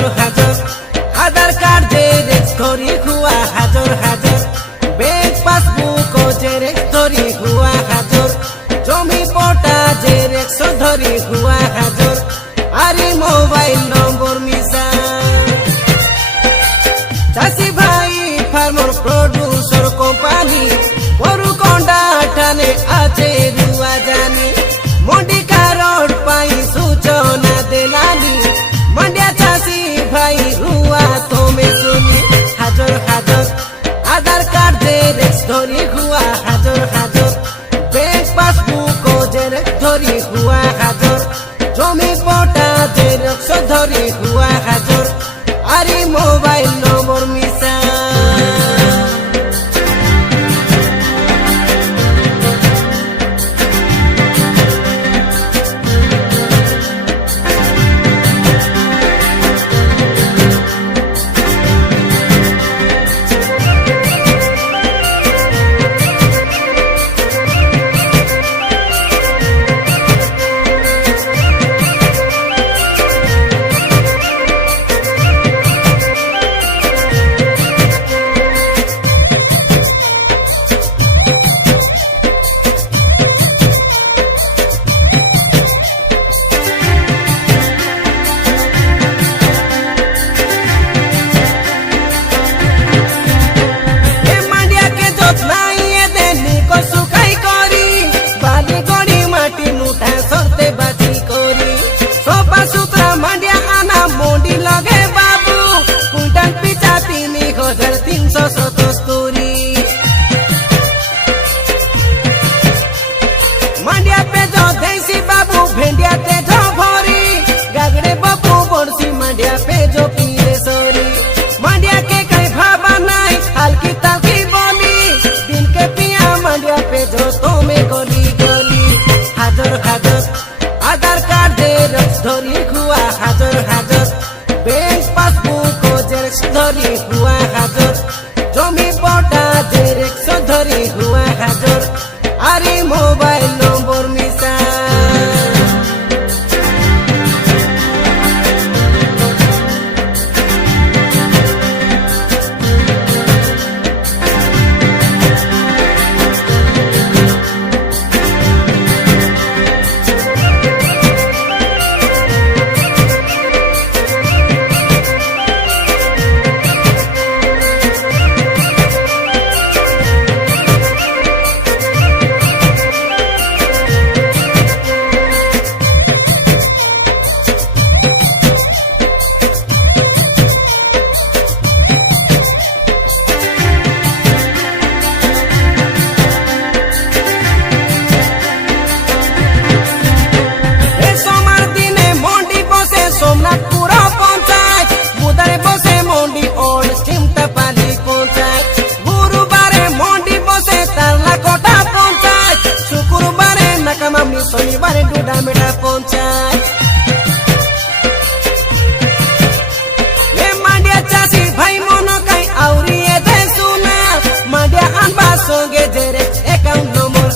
হাজর হাজর আধার card Xerox ধরি হুয়া হাজর হাজর bank passbook Xerox ধরি হুয়া হাজর জমি পটা জেরেক্স ধরি হুয়া হাজর আরে মোবাইল নম্বর মিশা চাষি ভাই ফার্মার প্রডিউসর কোম্পানি বরুকন্ডা ঠানে আছে রুয়া জানি মন্ডিকা রোড পাই সূচনা দেলানি मंडिया चाषी भाई रुआ तोमे सुनी हाजर हाजर आधार कार्ड जेरेक्स धरी हुआ हाजर हाजर बैंक पासबुक जेरेक्स धरी हुआ हाजर जमी पटा जेरेक्स धरी हुआ हाजर अरे मोबाइल नंबर मिसा मंडिया पे जो देसी बाबू भेंडिया ते जो भरी गागड़े बाबू बड़सी मंडिया पे जो पीले सोरी मंडिया के कई भाबा नाई हल्की तल्की बोली दिन के पिया मंडिया पे जो तोमे गोली गोली हाजर हाजर आधार कार्ड जेरेक्स धरी हुआ हाजर हाजर बैंक पासबुक जेरेक्स धरी हुआ हाजर जमी पटा जेरेक्स धरी हुआ हाजर अरे मोबाइल नंबर मिसा शनिवार डूडा मेडा पंचायत ये मंडिया चाषी भाई मनो कई आउरी ये दे सुना मंडिया अनबा सोगे जेरेक्स अकाउंट नंबर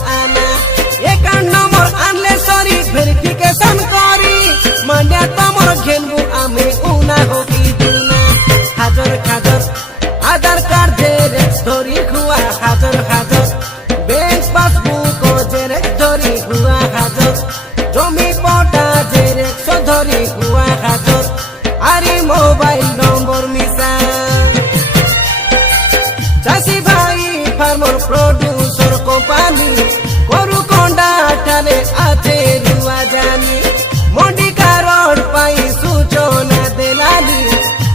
आनले सॉरी वेरिफिकेशन करी मंडिया तमर घेनबु आमे उना होकी दुना हाजर हाजर आधार कार्ड जेरेक्स धरी हुआ हाजर हाजर बैंक पासबुक जेरेक्स धरी हुआ हाजर जमी पटा जेरेक्स धरी हुआ हाजर अरे मोबाइल नंबर मिसा चाषी भाई फार्मर प्रोड्यूसर कोम्पानी बरुकंडा ठाने आछे रुआ जानी मंडिका रोड पाई सूचना देलानी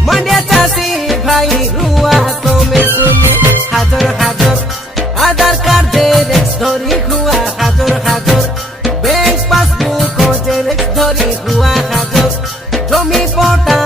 मंडिया चाषी भाई रुआ तोमे सुनी हाजर हाजर आधार कार्ड जेरेक्स धरी हुआ हाजर हाजर बैंक पासबुक जेरेक्स धरी हुआ हाजर जमी पटा